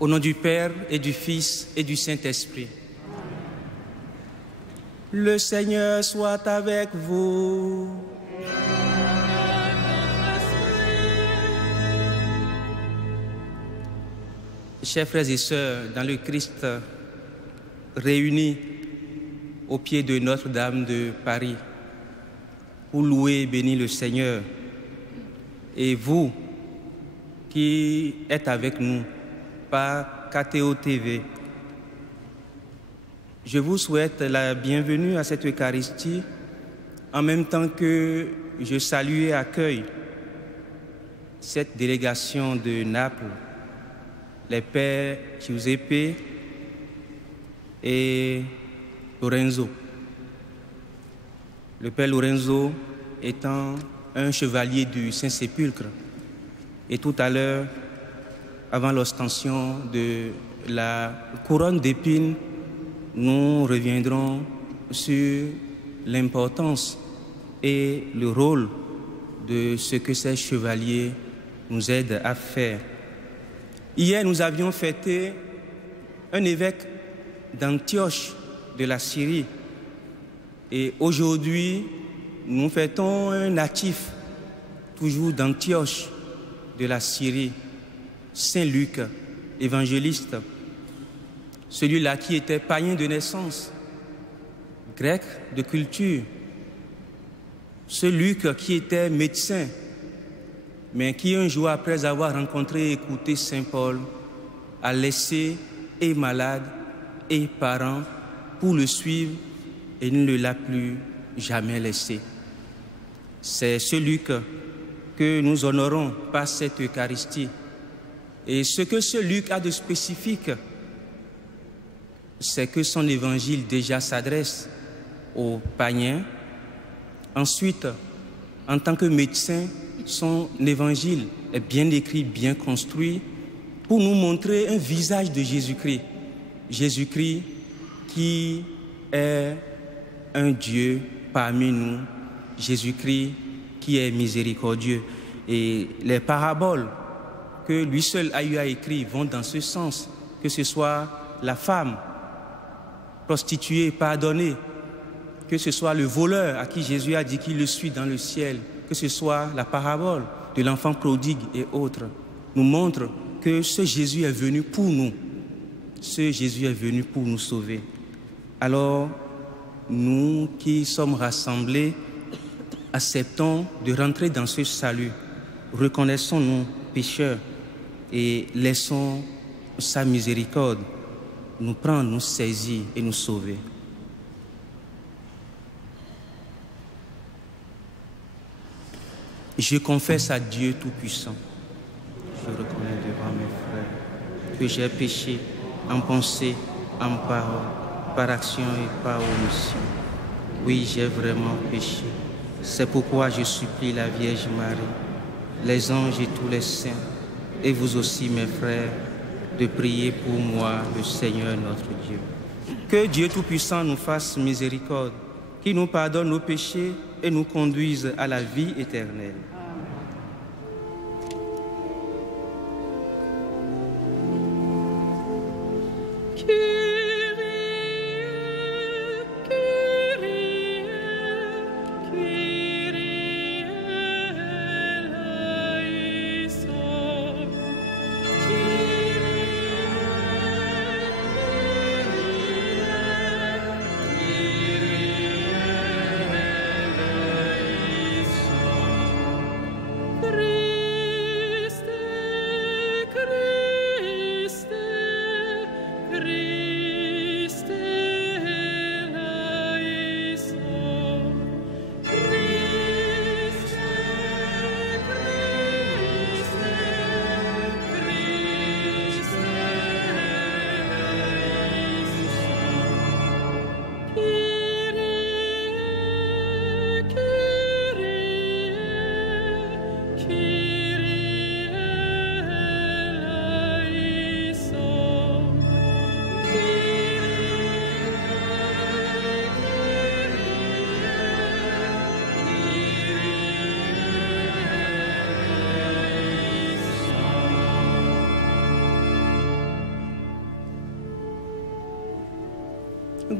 Au nom du Père et du Fils et du Saint-Esprit. Le Seigneur soit avec vous. Chers frères et sœurs, dans le Christ, réunis au pied de Notre-Dame de Paris, pour louer et bénir le Seigneur, et vous qui êtes avec nous par KTO TV, je vous souhaite la bienvenue à cette Eucharistie, en même temps que je salue et accueille cette délégation de Naples, les pères Giuseppe et Lorenzo. Le père Lorenzo étant un chevalier du Saint-Sépulcre. Et tout à l'heure, avant l'ostension de la couronne d'épines, nous reviendrons sur l'importance et le rôle de ce que ces chevaliers nous aident à faire. Hier, nous avions fêté un évêque d'Antioche de la Syrie. Et aujourd'hui, nous fêtons un natif, toujours d'Antioche de la Syrie, Saint Luc, évangéliste. Celui-là qui était païen de naissance, grec de culture. Ce Luc qui était médecin, mais qui un jour, après avoir rencontré et écouté Saint Paul, a laissé et malade et parents pour le suivre et ne l'a plus jamais laissé. C'est ce Luc que nous honorons par cette Eucharistie. Et ce que ce Luc a de spécifique, c'est que son évangile déjà s'adresse aux païens. Ensuite, en tant que médecin, son évangile est bien écrit, bien construit, pour nous montrer un visage de Jésus-Christ. Jésus-Christ qui est un Dieu parmi nous, Jésus-Christ qui est miséricordieux. Et les paraboles que lui seul a eu à écrire vont dans ce sens, que ce soit la femme prostituée pardonnée, que ce soit le voleur à qui Jésus a dit qu'il le suit dans le ciel, que ce soit la parabole de l'enfant prodigue et autres, nous montrent que ce Jésus est venu pour nous. Ce Jésus est venu pour nous sauver. Alors, nous qui sommes rassemblés, acceptons de rentrer dans ce salut. Reconnaissons nos pécheurs et laissons sa miséricorde nous prendre, nous saisir et nous sauver. Je confesse à Dieu Tout-Puissant. Je reconnais devant mes frères que j'ai péché en pensée, en parole, par action et par omission. Oui, j'ai vraiment péché. C'est pourquoi je supplie la Vierge Marie, les anges et tous les saints, et vous aussi, mes frères, de prier pour moi, le Seigneur notre Dieu. Que Dieu Tout-Puissant nous fasse miséricorde, qu'il nous pardonne nos péchés et nous conduise à la vie éternelle.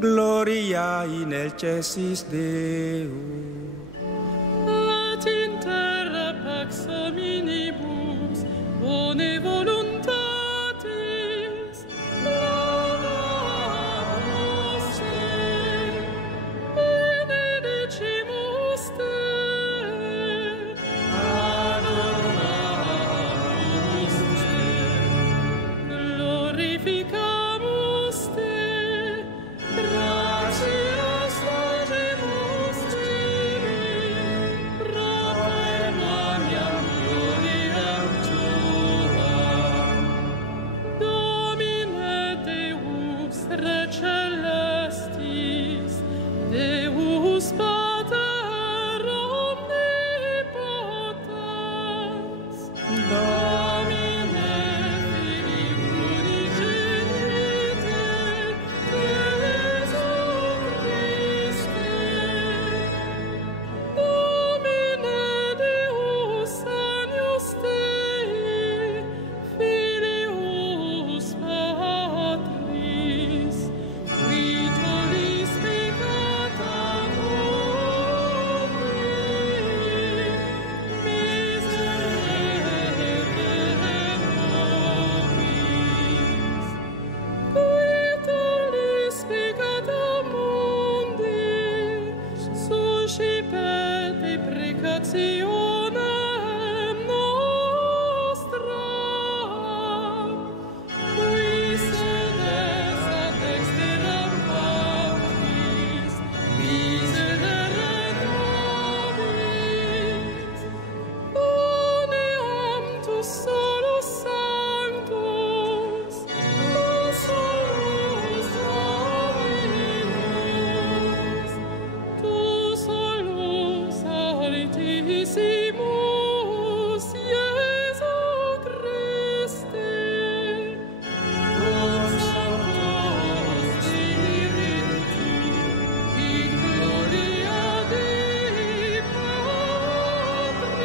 Gloria in excelsis Deo. Et in terra pax hominibus, bone voluntatis, laudamus te, benedicimus te, adoramus te, glorificamus te, gratias agemus tibi, proclamamiam gloriam tuam. Domine Deus Re celestis, Deus Pater omnipotens, Domine Filii unigenite, Jesu Christe, Domine Deus agnus Dei, Filius Patris, qui tollis peccata mundi, miserere nobis. Qui tollis peccata mundi, suscipet deprecationem nostram, qui sedes ad dexteram Patris, miserere nobis. Uniam tu solus sanctus, tu solus Dominus, tu solus Altissimus Iesu Christe, tu sanctus Spiritu, in gloria Dei Patris.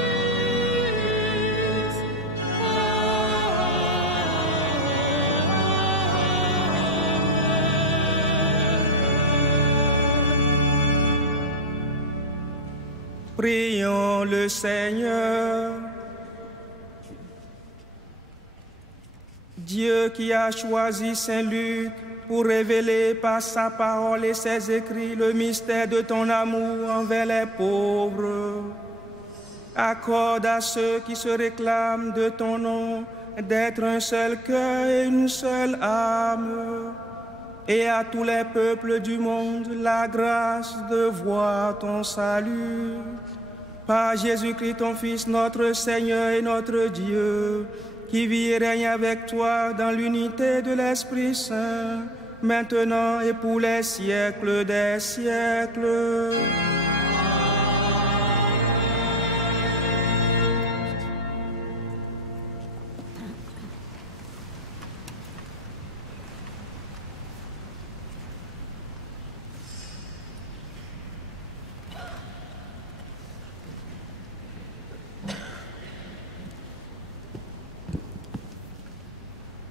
Prions le Seigneur. Dieu qui a choisi Saint Luc pour révéler par sa parole et ses écrits le mystère de ton amour envers les pauvres, accorde à ceux qui se réclament de ton nom d'être un seul cœur et une seule âme, et à tous les peuples du monde la grâce de voir ton salut. Par Jésus-Christ, ton Fils, notre Seigneur et notre Dieu, qui vit et règne avec toi dans l'unité de l'Esprit Saint, maintenant et pour les siècles des siècles.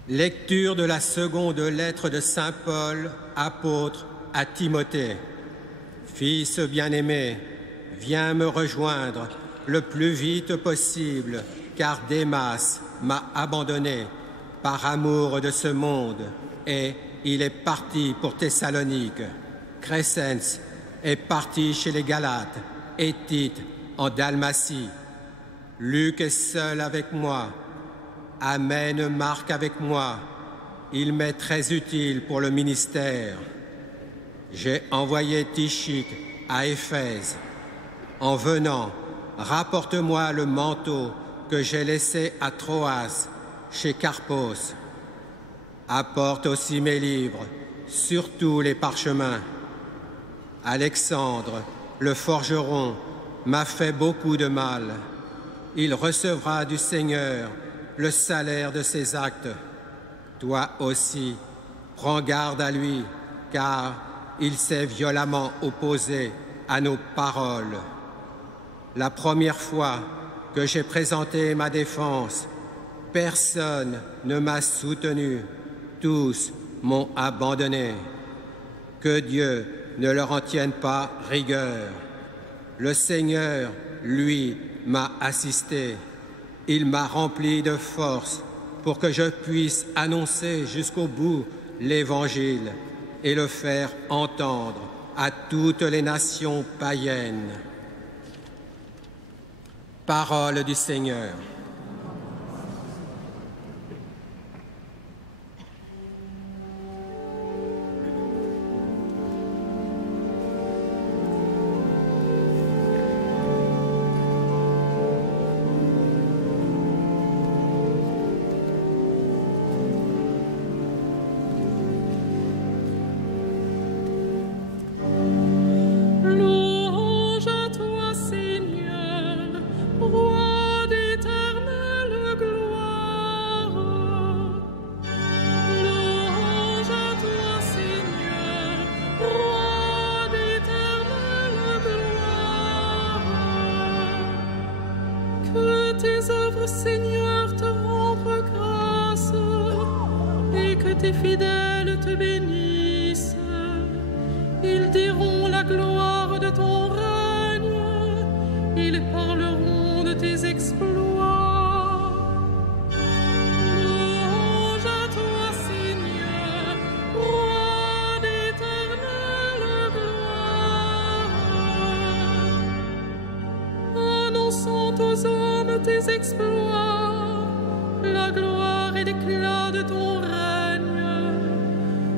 Lecture de la seconde lettre de Saint Paul, apôtre à Timothée. Fils bien-aimé, viens me rejoindre le plus vite possible, car Démas m'a abandonné par amour de ce monde, et il est parti pour Thessalonique. Crescens est parti chez les Galates, et Tite en Dalmatie. Luc est seul avec moi. Amène Marc avec moi, il m'est très utile pour le ministère. J'ai envoyé Tychique à Éphèse. En venant, rapporte-moi le manteau que j'ai laissé à Troas, chez Carpos. Apporte aussi mes livres, surtout les parchemins. Alexandre, le forgeron, m'a fait beaucoup de mal. Il recevra du Seigneur le salaire de ses actes. Toi aussi, prends garde à lui, car il s'est violemment opposé à nos paroles. La première fois que j'ai présenté ma défense, personne ne m'a soutenu, tous m'ont abandonné. Que Dieu ne leur en tienne pas rigueur. Le Seigneur, lui, m'a assisté. Il m'a rempli de force pour que je puisse annoncer jusqu'au bout l'Évangile et le faire entendre à toutes les nations païennes. Parole du Seigneur. Louange à toi, Seigneur, roi d'éternelle gloire. Louange à toi, Seigneur, roi d'éternelle gloire. Que tes œuvres, Seigneur, te rendent grâce et que tes fidèles te bénissent. Ils diront la gloire de ton règne, ils parleront de tes exploits. Louange à toi, Seigneur, roi d'éternelle gloire. Annonçant aux hommes tes exploits, la gloire et l'éclat de ton règne.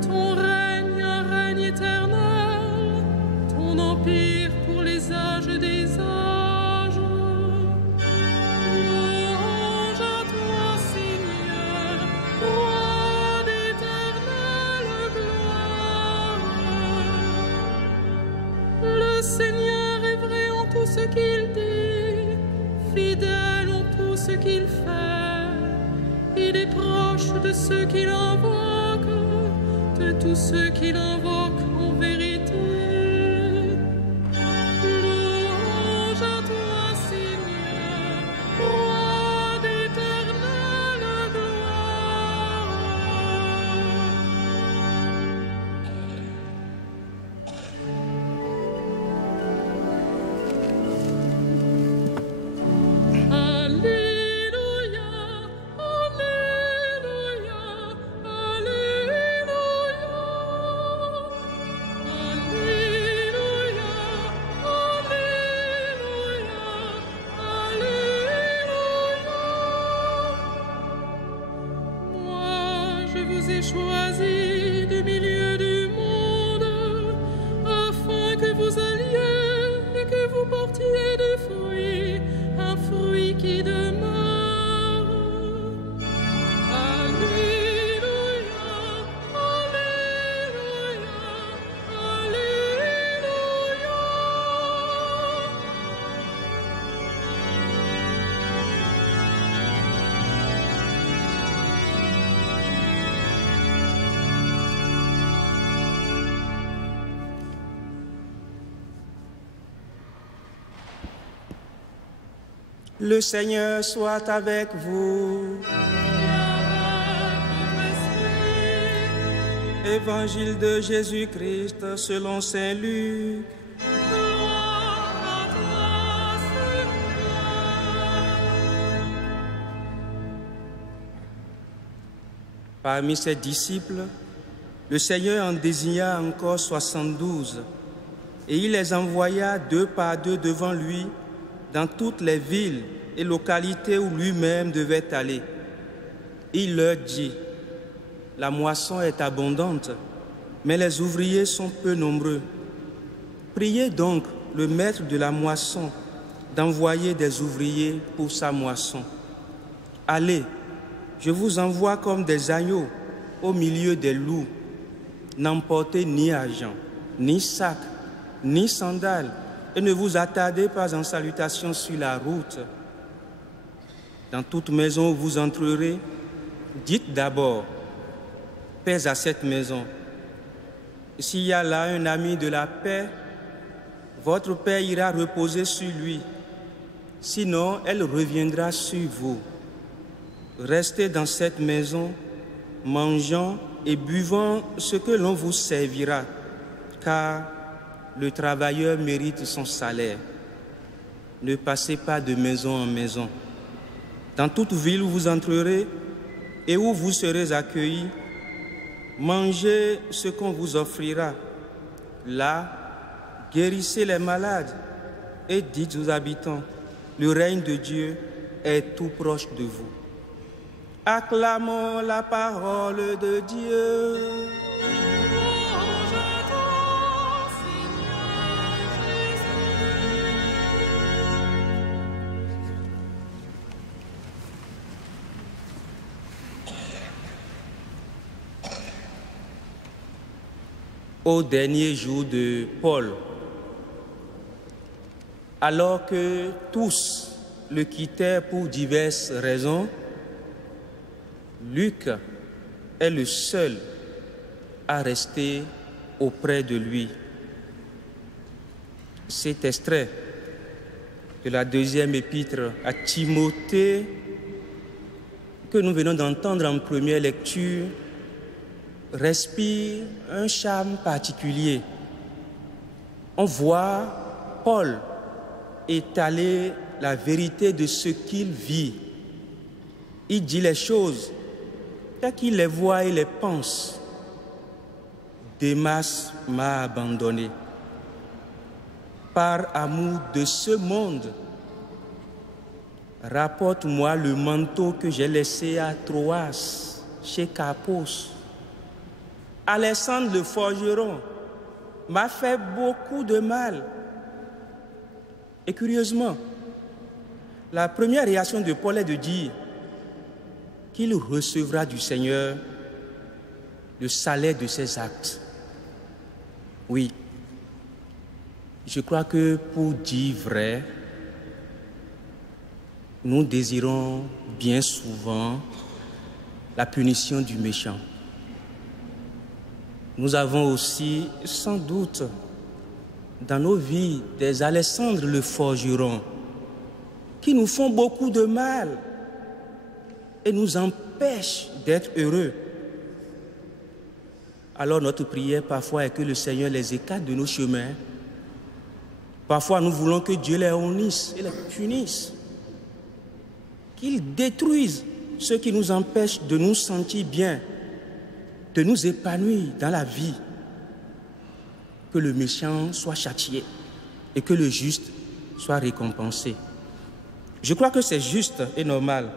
Ton règne, un règne éternel, ton empire pour les âges des âges. Louange à toi, Seigneur, roi d'éternelle gloire. Le Seigneur est vrai en tout ce qu'il dit, fidèle en tout ce qu'il fait. Il est proche de ceux qui l'invoquent, de tous ceux qui l'invoquent en vérité. Louange à toi, Seigneur, roi d'éternelle gloire. Alléluia, Alléluia, Alléluia. Alléluia, Alléluia, Alléluia. Moi, je vous ai choisi du milieu du monde, afin que vous alliez et que vous portiez du fruit, un fruit qui demeure. Alléluia, Alléluia, Alléluia. Le Seigneur soit avec vous. Évangile de Jésus-Christ selon saint Luc. Parmi ses disciples, le Seigneur en désigna encore 72 et il les envoya 2 par 2 devant lui dans toutes les villes et localités où lui-même devait aller. Il leur dit: la moisson est abondante, mais les ouvriers sont peu nombreux. Priez donc le maître de la moisson d'envoyer des ouvriers pour sa moisson. Allez, je vous envoie comme des agneaux au milieu des loups. N'emportez ni argent, ni sac, ni sandales, et ne vous attardez pas en salutation sur la route. Dans toute maison où vous entrerez, dites d'abord: paix à cette maison. S'il y a là un ami de la paix, votre paix ira reposer sur lui. Sinon, elle reviendra sur vous. Restez dans cette maison, mangeant et buvant ce que l'on vous servira, car le travailleur mérite son salaire. Ne passez pas de maison en maison. Dans toute ville où vous entrerez et où vous serez accueillis, mangez ce qu'on vous offrira. Là, guérissez les malades et dites aux habitants, le règne de Dieu est tout proche de vous. Acclamons la parole de Dieu. Au dernier jour de Paul, alors que tous le quittaient pour diverses raisons, Luc est le seul à rester auprès de lui. Cet extrait de la deuxième épître à Timothée que nous venons d'entendre en première lecture respire un charme particulier. On voit Paul étaler la vérité de ce qu'il vit. Il dit les choses tel qu'il les voit et les pense. Démas m'a abandonné. Par amour de ce monde, rapporte-moi le manteau que j'ai laissé à Troas, chez Carpos. Alexandre le forgeron m'a fait beaucoup de mal. Et curieusement, la première réaction de Paul est de dire qu'il recevra du Seigneur le salaire de ses actes. Oui, je crois que pour dire vrai, nous désirons bien souvent la punition du méchant. Nous avons aussi, sans doute, dans nos vies, des Alexandre le forgeron qui nous font beaucoup de mal et nous empêchent d'être heureux. Alors notre prière parfois est que le Seigneur les écarte de nos chemins. Parfois nous voulons que Dieu les honnisse et les punisse, qu'il détruise ce qui nous empêche de nous sentir bien, de nous épanouir dans la vie, que le méchant soit châtié et que le juste soit récompensé. Je crois que c'est juste et normal.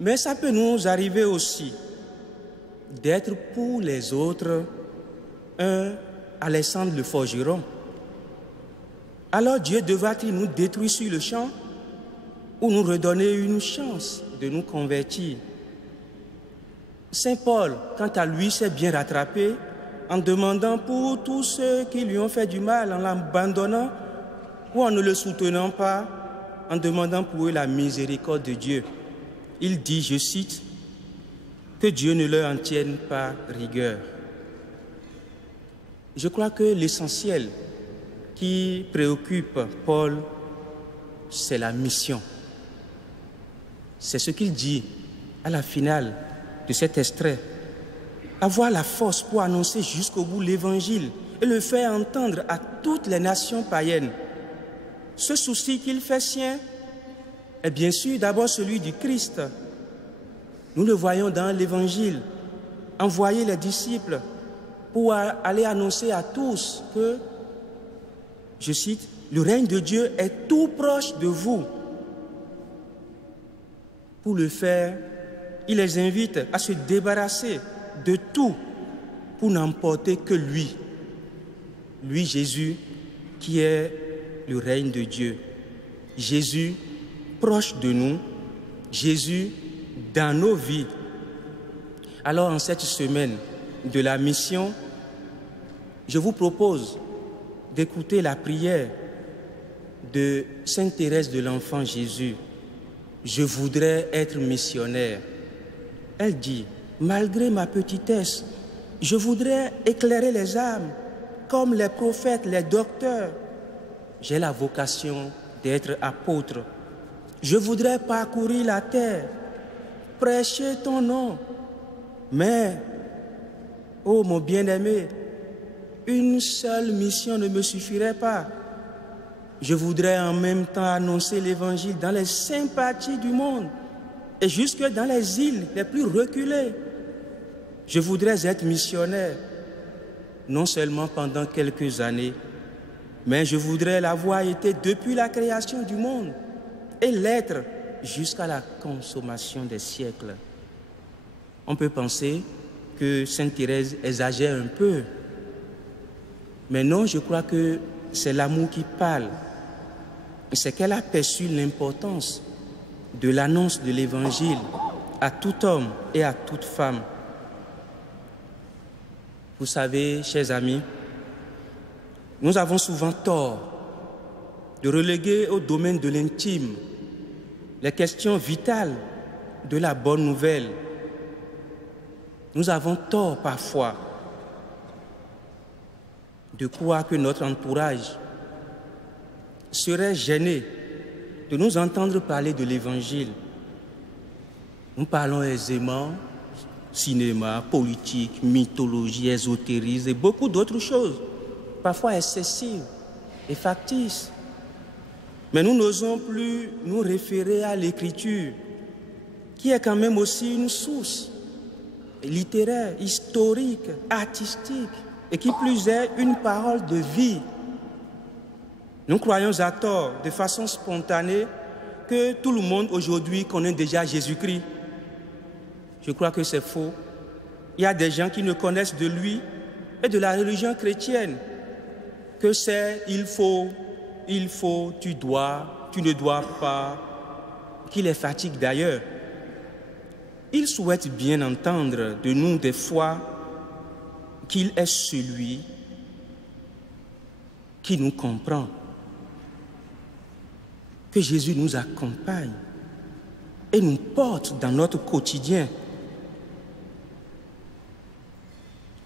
Mais ça peut nous arriver aussi d'être pour les autres un Alexandre le forgeron. Alors Dieu devra-t-il nous détruire sur le champ ou nous redonner une chance de nous convertir? Saint Paul, quant à lui, s'est bien rattrapé en demandant pour tous ceux qui lui ont fait du mal, en l'abandonnant ou en ne le soutenant pas, en demandant pour eux la miséricorde de Dieu. Il dit, je cite, que Dieu ne leur en tienne pas rigueur. Je crois que l'essentiel qui préoccupe Paul, c'est la mission. C'est ce qu'il dit à la finale de cet extrait. Avoir la force pour annoncer jusqu'au bout l'Évangile et le faire entendre à toutes les nations païennes. Ce souci qu'il fait sien est bien sûr d'abord celui du Christ. Nous le voyons dans l'Évangile. Envoyer les disciples pour aller annoncer à tous que, je cite, le règne de Dieu est tout proche de vous. Pour le faire, il les invite à se débarrasser de tout pour n'emporter que lui. Lui, Jésus, qui est le règne de Dieu. Jésus proche de nous. Jésus dans nos vies. Alors, en cette semaine de la mission, je vous propose d'écouter la prière de Sainte Thérèse de l'Enfant Jésus. Je voudrais être missionnaire. Elle dit, malgré ma petitesse, je voudrais éclairer les âmes comme les prophètes, les docteurs. J'ai la vocation d'être apôtre. Je voudrais parcourir la terre, prêcher ton nom. Mais Oh mon bien-aimé, une seule mission ne me suffirait pas. Je voudrais en même temps annoncer l'Évangile dans les sympathies du monde et jusque dans les îles les plus reculées. Je voudrais être missionnaire, non seulement pendant quelques années, mais je voudrais l'avoir été depuis la création du monde et l'être jusqu'à la consommation des siècles. On peut penser que Sainte Thérèse exagère un peu, mais non, je crois que c'est l'amour qui parle. C'est qu'elle a perçu l'importance de l'annonce de l'Évangile à tout homme et à toute femme. Vous savez, chers amis, nous avons souvent tort de reléguer au domaine de l'intime les questions vitales de la bonne nouvelle. Nous avons tort parfois de croire que notre entourage serait gêné de nous entendre parler de l'Évangile. Nous parlons aisément cinéma, politique, mythologie, ésotérisme et beaucoup d'autres choses, parfois excessives et factices. Mais nous n'osons plus nous référer à l'Écriture, qui est quand même aussi une source littéraire, historique, artistique, et qui plus est une parole de vie. Nous croyons à tort, de façon spontanée, que tout le monde aujourd'hui connaît déjà Jésus-Christ. Je crois que c'est faux. Il y a des gens qui ne connaissent de lui et de la religion chrétienne que c'est il faut, tu dois, tu ne dois pas, qui les fatigue d'ailleurs. Ils souhaitent bien entendre de nous des fois qu'il est celui qui nous comprend, que Jésus nous accompagne et nous porte dans notre quotidien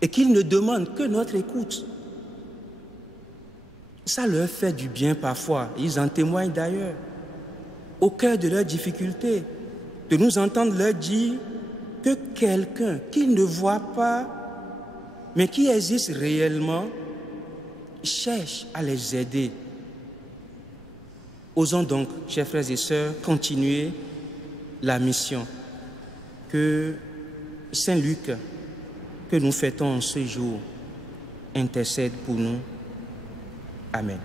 et qu'il ne demande que notre écoute. Ça leur fait du bien parfois, ils en témoignent d'ailleurs, au cœur de leurs difficultés, de nous entendre leur dire que quelqu'un qu'ils ne voient pas, mais qui existe réellement, cherche à les aider. Osons donc, chers frères et sœurs, continuer la mission que Saint Luc, que nous fêtons ce jour, intercède pour nous. Amen.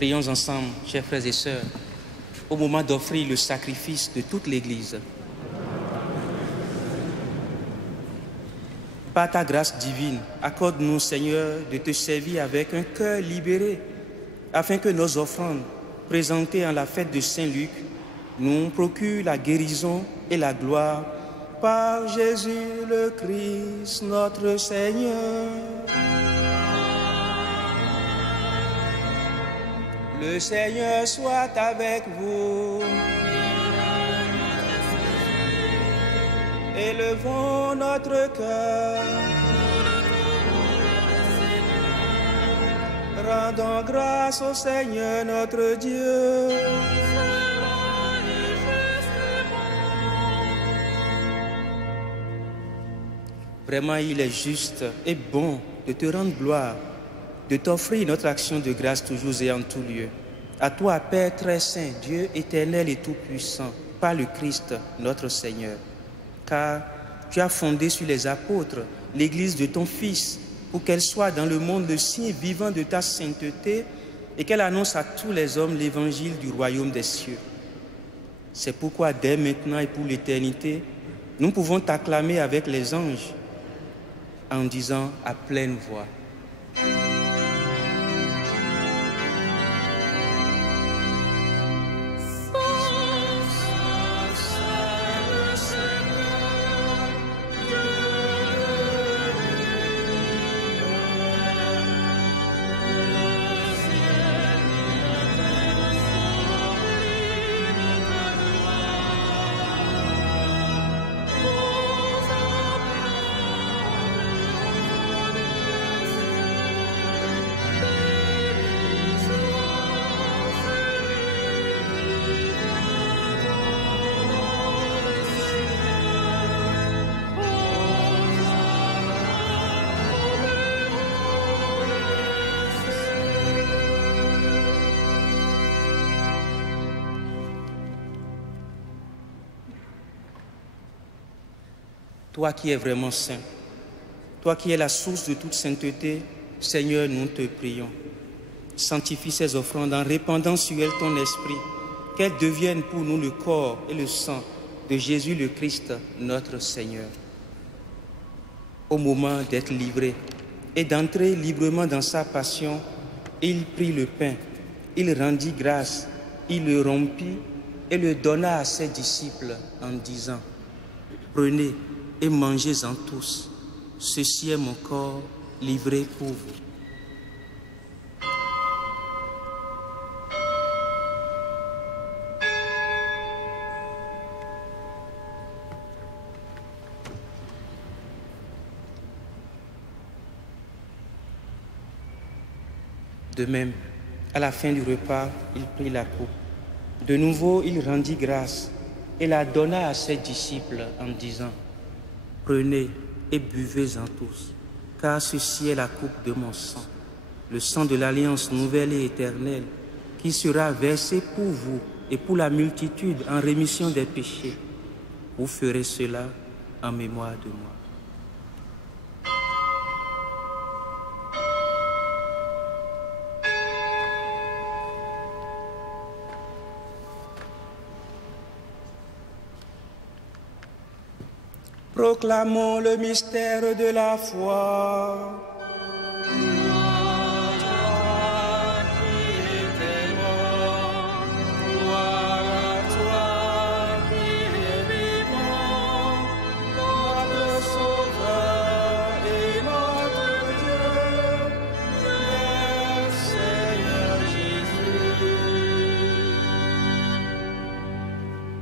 Prions ensemble, chers frères et sœurs, au moment d'offrir le sacrifice de toute l'Église. Par ta grâce divine, accorde-nous, Seigneur, de te servir avec un cœur libéré, afin que nos offrandes, présentées en la fête de Saint-Luc, nous procurent la guérison et la gloire par Jésus le Christ, notre Seigneur. Le Seigneur soit avec vous. Élevons notre cœur. Rendons grâce au Seigneur notre Dieu. Vraiment, il est juste et bon de te rendre gloire, de t'offrir notre action de grâce toujours et en tout lieu. À toi, Père très saint, Dieu éternel et tout-puissant, par le Christ, notre Seigneur. Car tu as fondé sur les apôtres l'Église de ton Fils, pour qu'elle soit dans le monde le signe vivant de ta sainteté et qu'elle annonce à tous les hommes l'évangile du royaume des cieux. C'est pourquoi dès maintenant et pour l'éternité, nous pouvons t'acclamer avec les anges en disant à pleine voix: Toi qui es vraiment saint, toi qui es la source de toute sainteté, Seigneur, nous te prions. Sanctifie ces offrandes en répandant sur elles ton esprit, qu'elles deviennent pour nous le corps et le sang de Jésus le Christ, notre Seigneur. Au moment d'être livré et d'entrer librement dans sa passion, il prit le pain, il rendit grâce, il le rompit et le donna à ses disciples en disant: prenez et mangez-en tous. Ceci est mon corps livré pour vous. De même, à la fin du repas, il prit la coupe. De nouveau, il rendit grâce et la donna à ses disciples en disant: prenez et buvez-en tous, car ceci est la coupe de mon sang, le sang de l'alliance nouvelle et éternelle, qui sera versé pour vous et pour la multitude en rémission des péchés. Vous ferez cela en mémoire de moi. Proclamons le mystère de la foi. Toi qui étais mort, gloire à toi qui es vivant, notre Sauveur et notre Dieu, le Seigneur Jésus.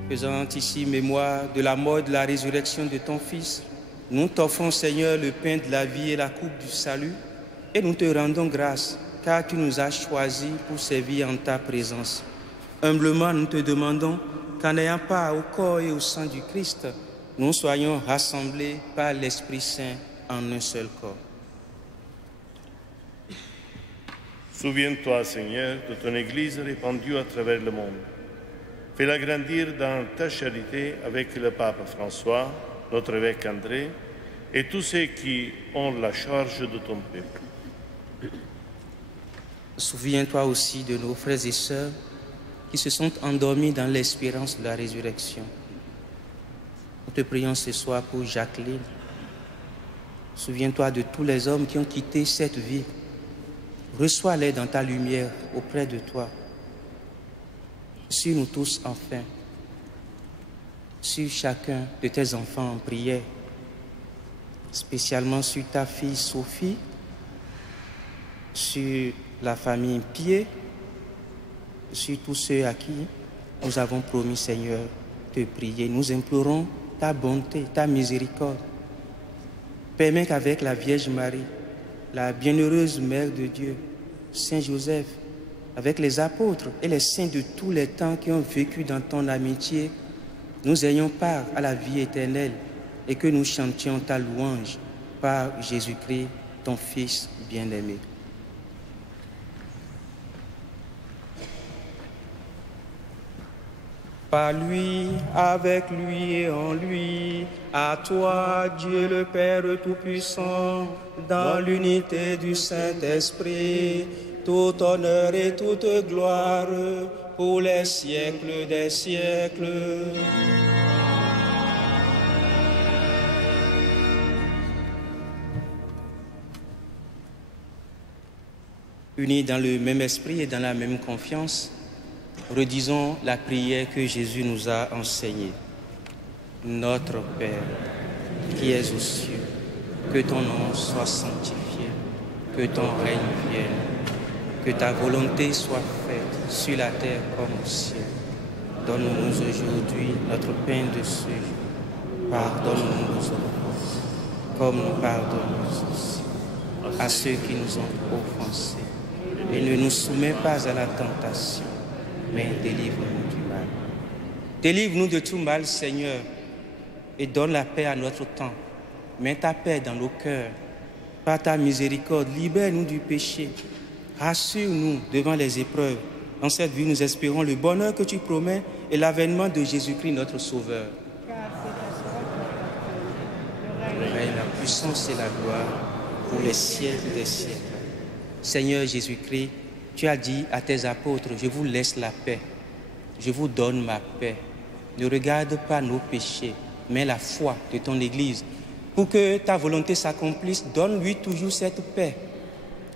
Faisant ici mémoire de la mort et de la résurrection de ton Fils, nous t'offrons, Seigneur, le pain de la vie et la coupe du salut, et nous te rendons grâce, car tu nous as choisis pour servir en ta présence. Humblement, nous te demandons qu'en n'ayant pas au corps et au sang du Christ, nous soyons rassemblés par l'Esprit Saint en un seul corps. Souviens-toi, Seigneur, de ton Église répandue à travers le monde. Fais-la grandir dans ta charité avec le pape François, notre évêque André, et tous ceux qui ont la charge de ton peuple. Souviens-toi aussi de nos frères et sœurs qui se sont endormis dans l'espérance de la résurrection. Nous te prions ce soir pour Jacqueline. Souviens-toi de tous les hommes qui ont quitté cette vie. Reçois-les dans ta lumière auprès de toi. Sur nous tous enfin. Sur chacun de tes enfants en prière. Spécialement sur ta fille Sophie. Sur la famille Pied. Sur tous ceux à qui nous avons promis, Seigneur, de prier. Nous implorons ta bonté, ta miséricorde. Permets qu'avec la Vierge Marie, la bienheureuse Mère de Dieu, Saint Joseph, avec les apôtres et les saints de tous les temps qui ont vécu dans ton amitié, nous ayons part à la vie éternelle et que nous chantions ta louange par Jésus-Christ, ton Fils bien-aimé. Par lui, avec lui et en lui, à toi, Dieu le Père Tout-Puissant, dans l'unité du Saint-Esprit, tout honneur et toute gloire pour les siècles des siècles. Unis dans le même esprit et dans la même confiance, redisons la prière que Jésus nous a enseignée. Notre Père, qui es aux cieux, que ton nom soit sanctifié, que ton règne vienne, que ta volonté soit faite sur la terre comme au ciel. Donne-nous aujourd'hui notre pain de ce jour. Pardonne-nous nos offenses, comme nous pardonnons aussi à ceux qui nous ont offensés. Et ne nous soumets pas à la tentation, mais délivre-nous du mal. Délivre-nous de tout mal, Seigneur, et donne la paix à notre temps. Mets ta paix dans nos cœurs. Par ta miséricorde, libère-nous du péché. Rassure-nous devant les épreuves. Dans cette vie, nous espérons le bonheur que tu promets et l'avènement de Jésus-Christ, notre Sauveur. Le règne, la puissance et la gloire pour les siècles des siècles. Seigneur Jésus-Christ, tu as dit à tes apôtres, je vous laisse la paix, je vous donne ma paix. Ne regarde pas nos péchés, mais la foi de ton Église. Pour que ta volonté s'accomplisse, donne-lui toujours cette paix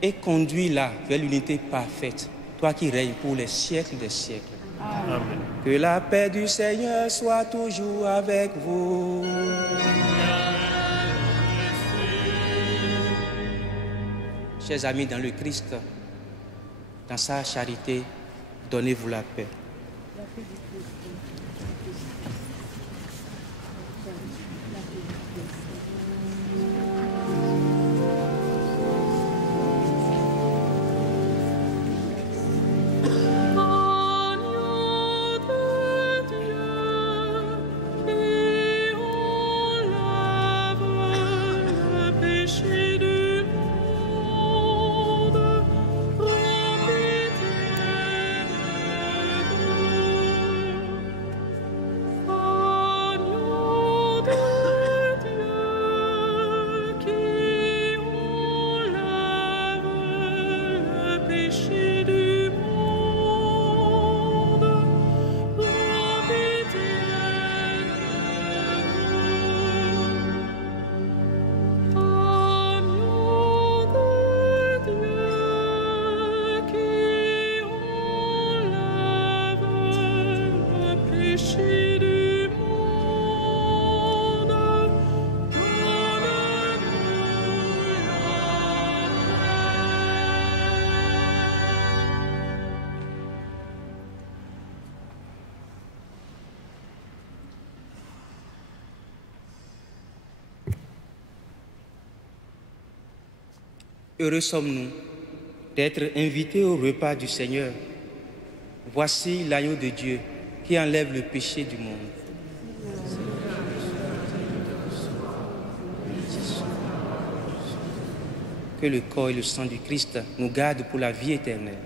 et conduis-la vers l'unité parfaite, toi qui règnes pour les siècles des siècles. Amen. Que la paix du Seigneur soit toujours avec vous. Chers amis dans le Christ, dans sa charité, donnez-vous la paix. Heureux sommes-nous d'être invités au repas du Seigneur. Voici l'agneau de Dieu qui enlève le péché du monde. Que le corps et le sang du Christ nous gardent pour la vie éternelle.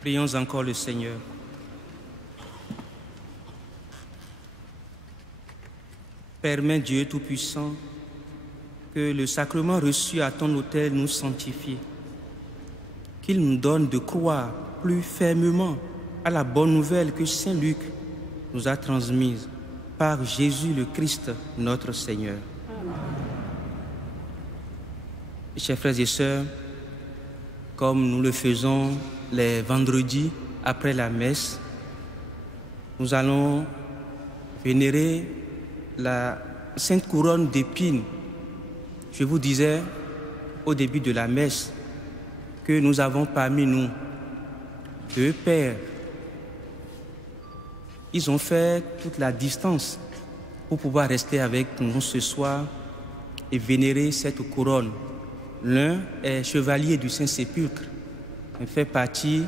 Prions encore le Seigneur. Père Dieu Tout-Puissant, que le sacrement reçu à ton autel nous sanctifie, qu'il nous donne de croire plus fermement à la bonne nouvelle que Saint Luc nous a transmise par Jésus le Christ, notre Seigneur. Chers frères et sœurs, comme nous le faisons les vendredis après la messe, nous allons vénérer la Sainte Couronne d'épines. Je vous disais au début de la messe que nous avons parmi nous deux pères. Ils ont fait toute la distance pour pouvoir rester avec nous ce soir et vénérer cette couronne. L'un est chevalier du Saint-Sépulcre. Il fait partie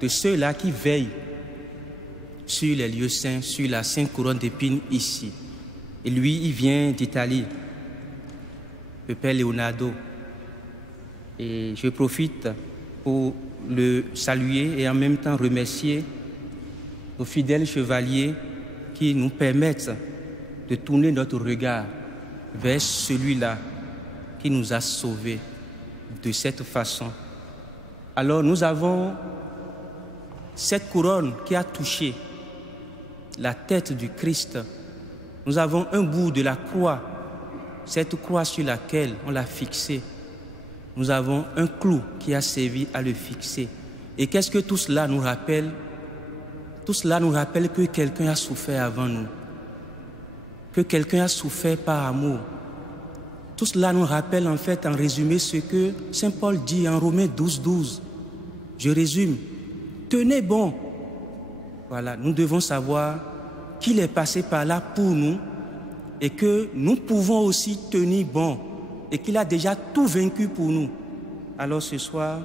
de ceux-là qui veillent sur les lieux saints, sur la Sainte Couronne d'épines ici. Et lui, il vient d'Italie, le Père Leonardo. Et je profite pour le saluer et en même temps remercier nos fidèles chevaliers qui nous permettent de tourner notre regard vers celui-là qui nous a sauvés de cette façon. Alors nous avons cette couronne qui a touché la tête du Christ. Nous avons un bout de la croix, cette croix sur laquelle on l'a fixée. Nous avons un clou qui a servi à le fixer. Et qu'est-ce que tout cela nous rappelle? Tout cela nous rappelle que quelqu'un a souffert avant nous, que quelqu'un a souffert par amour. Tout cela nous rappelle en fait, en résumé, ce que Saint Paul dit en Romains 12, 12. Je résume, tenez bon. Voilà, nous devons savoir qu'il est passé par là pour nous et que nous pouvons aussi tenir bon et qu'il a déjà tout vaincu pour nous. Alors ce soir,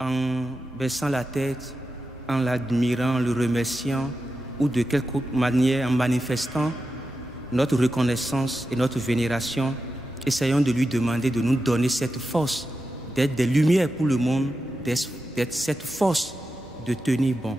en baissant la tête, en l'admirant, le remerciant ou de quelque manière en manifestant notre reconnaissance et notre vénération, essayons de lui demander de nous donner cette force, d'être des lumières pour le monde, d'être cette force de tenir bon.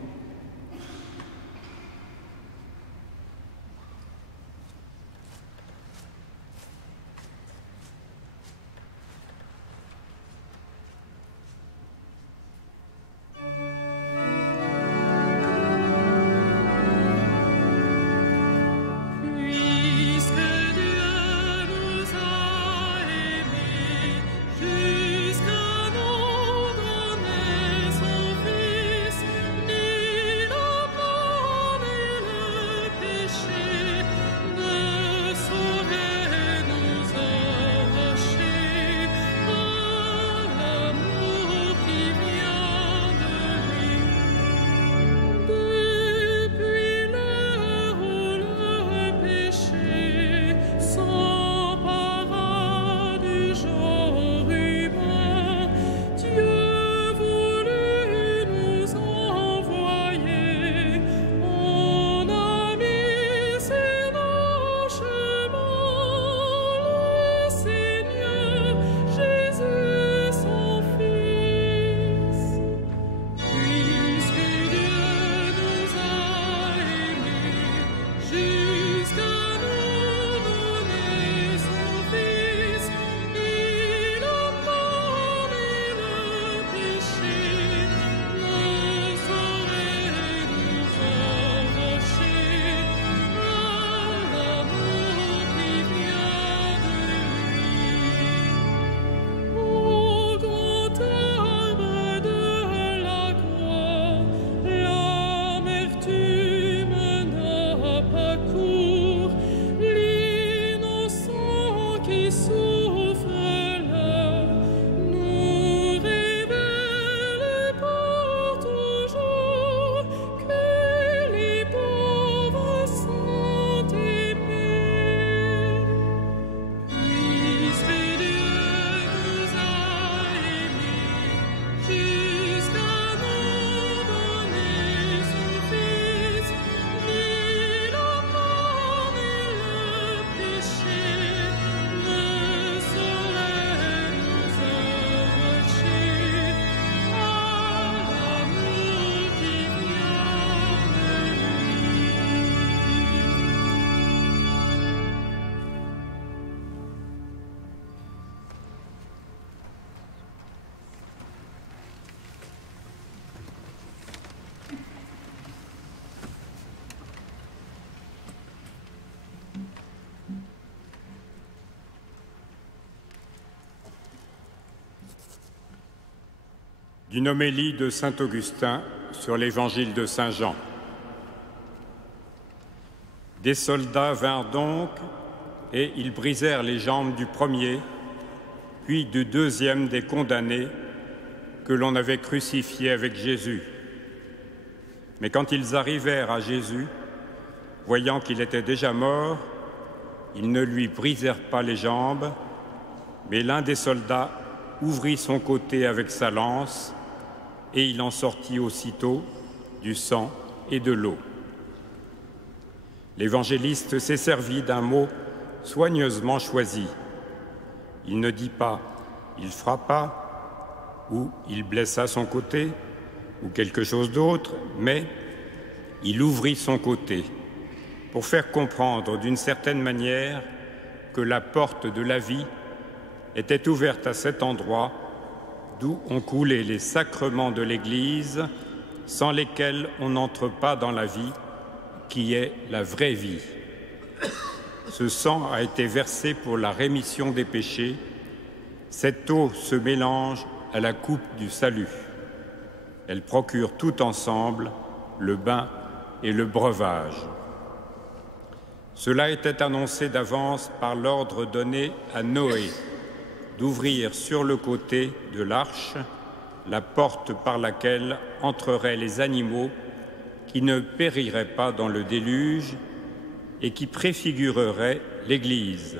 Jusqu'à nous donner son Fils, D'une homélie de saint Augustin sur l'évangile de saint Jean. Des soldats vinrent donc et ils brisèrent les jambes du premier, puis du deuxième des condamnés que l'on avait crucifié avec Jésus. Mais quand ils arrivèrent à Jésus, voyant qu'il était déjà mort, ils ne lui brisèrent pas les jambes, mais l'un des soldats ouvrit son côté avec sa lance, et il en sortit aussitôt du sang et de l'eau. L'évangéliste s'est servi d'un mot soigneusement choisi. Il ne dit pas « il frappa » ou « il blessa son côté » ou quelque chose d'autre, mais « il ouvrit son côté » pour faire comprendre d'une certaine manière que la porte de la vie était ouverte à cet endroit d'où ont coulé les sacrements de l'Église, sans lesquels on n'entre pas dans la vie, qui est la vraie vie. Ce sang a été versé pour la rémission des péchés. Cette eau se mélange à la coupe du salut. Elle procure tout ensemble le bain et le breuvage. Cela était annoncé d'avance par l'ordre donné à Noé d'ouvrir sur le côté de l'arche la porte par laquelle entreraient les animaux qui ne périraient pas dans le déluge et qui préfigureraient l'Église.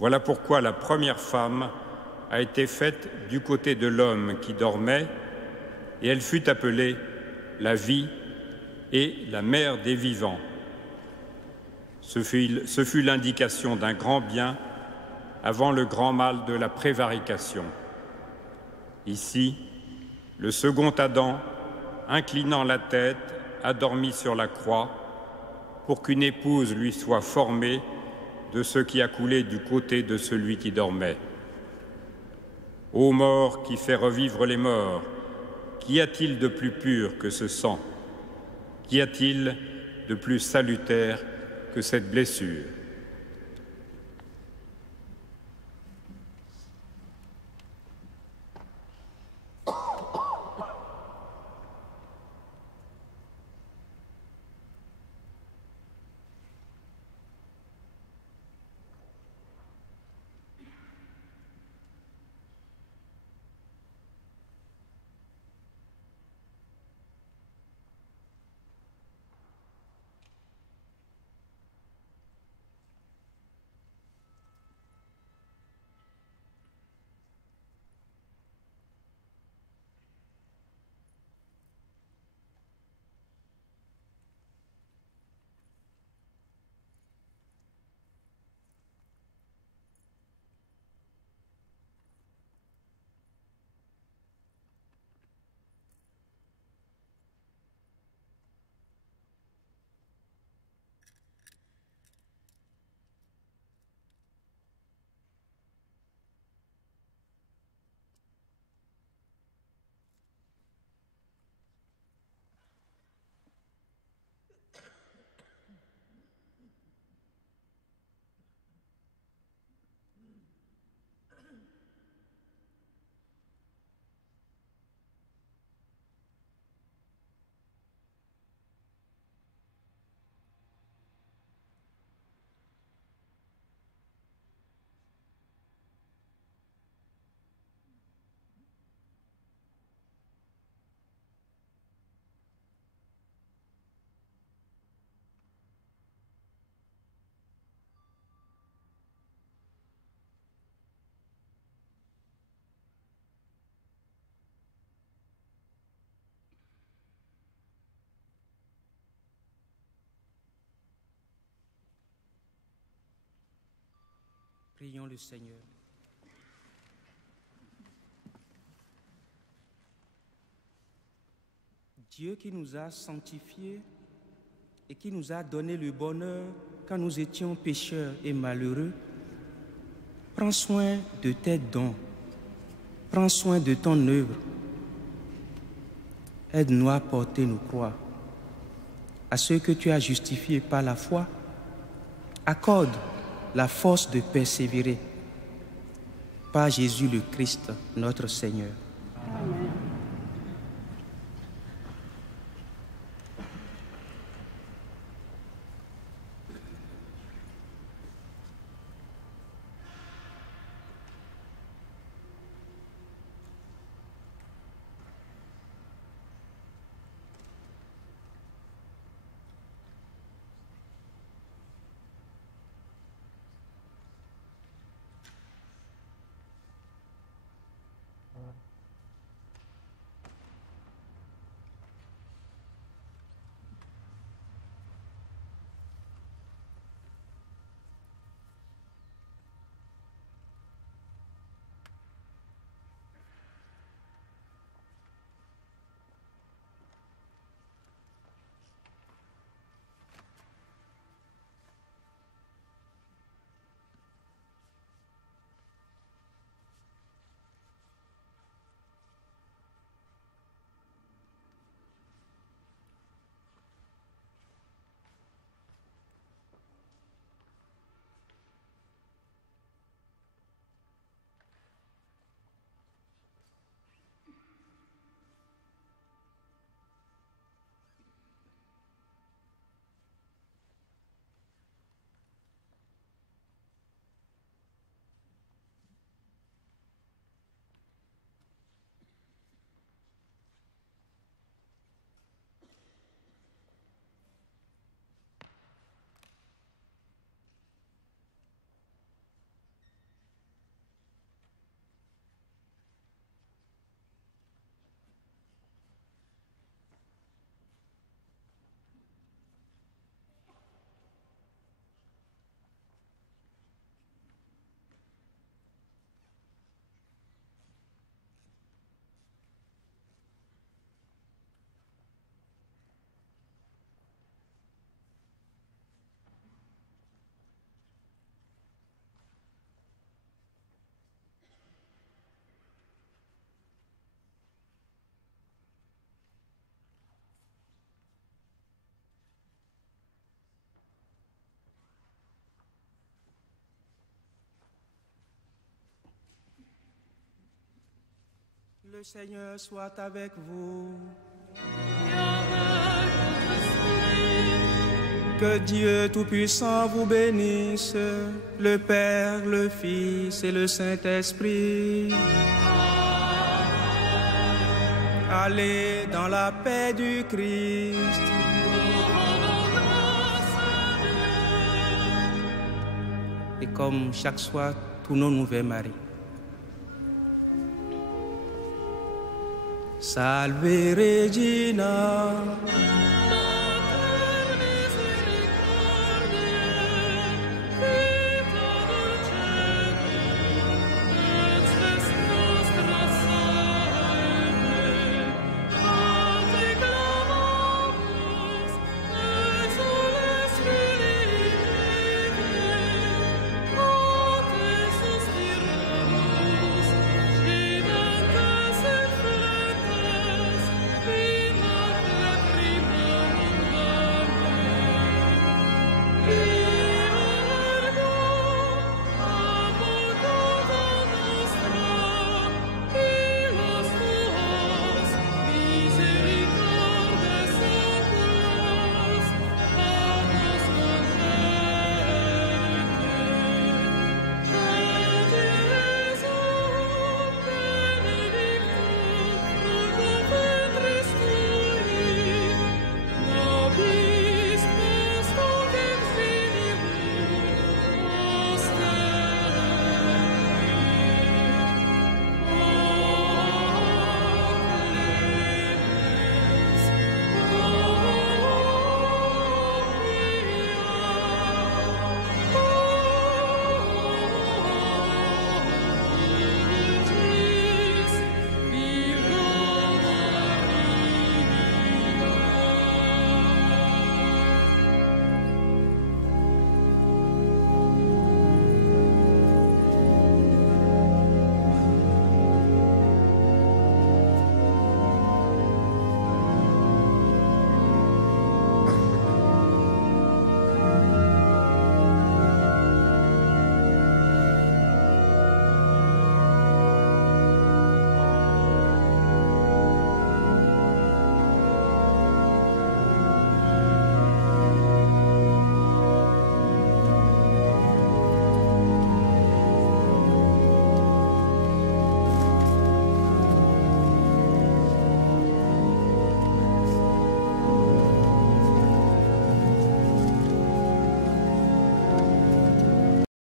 Voilà pourquoi la première femme a été faite du côté de l'homme qui dormait, et elle fut appelée la vie et la mère des vivants. Ce fut l'indication d'un grand bien avant le grand mal de la prévarication. Ici, le second Adam, inclinant la tête, a dormi sur la croix pour qu'une épouse lui soit formée de ce qui a coulé du côté de celui qui dormait. Ô mort qui fait revivre les morts, qu'y a-t-il de plus pur que ce sang? Qu'y a-t-il de plus salutaire que cette blessure? Prions le Seigneur. Dieu qui nous a sanctifiés et qui nous a donné le bonheur quand nous étions pécheurs et malheureux, prends soin de tes dons, prends soin de ton œuvre. Aide-nous à porter nos croix. À ceux que tu as justifiés par la foi, accorde la force de persévérer. Par Jésus le Christ, notre Seigneur. Amen. Le Seigneur soit avec vous. Que Dieu Tout-Puissant vous bénisse, le Père, le Fils et le Saint-Esprit. Allez dans la paix du Christ. Et comme chaque soir, tournons-nous vers Marie. Salve Regina.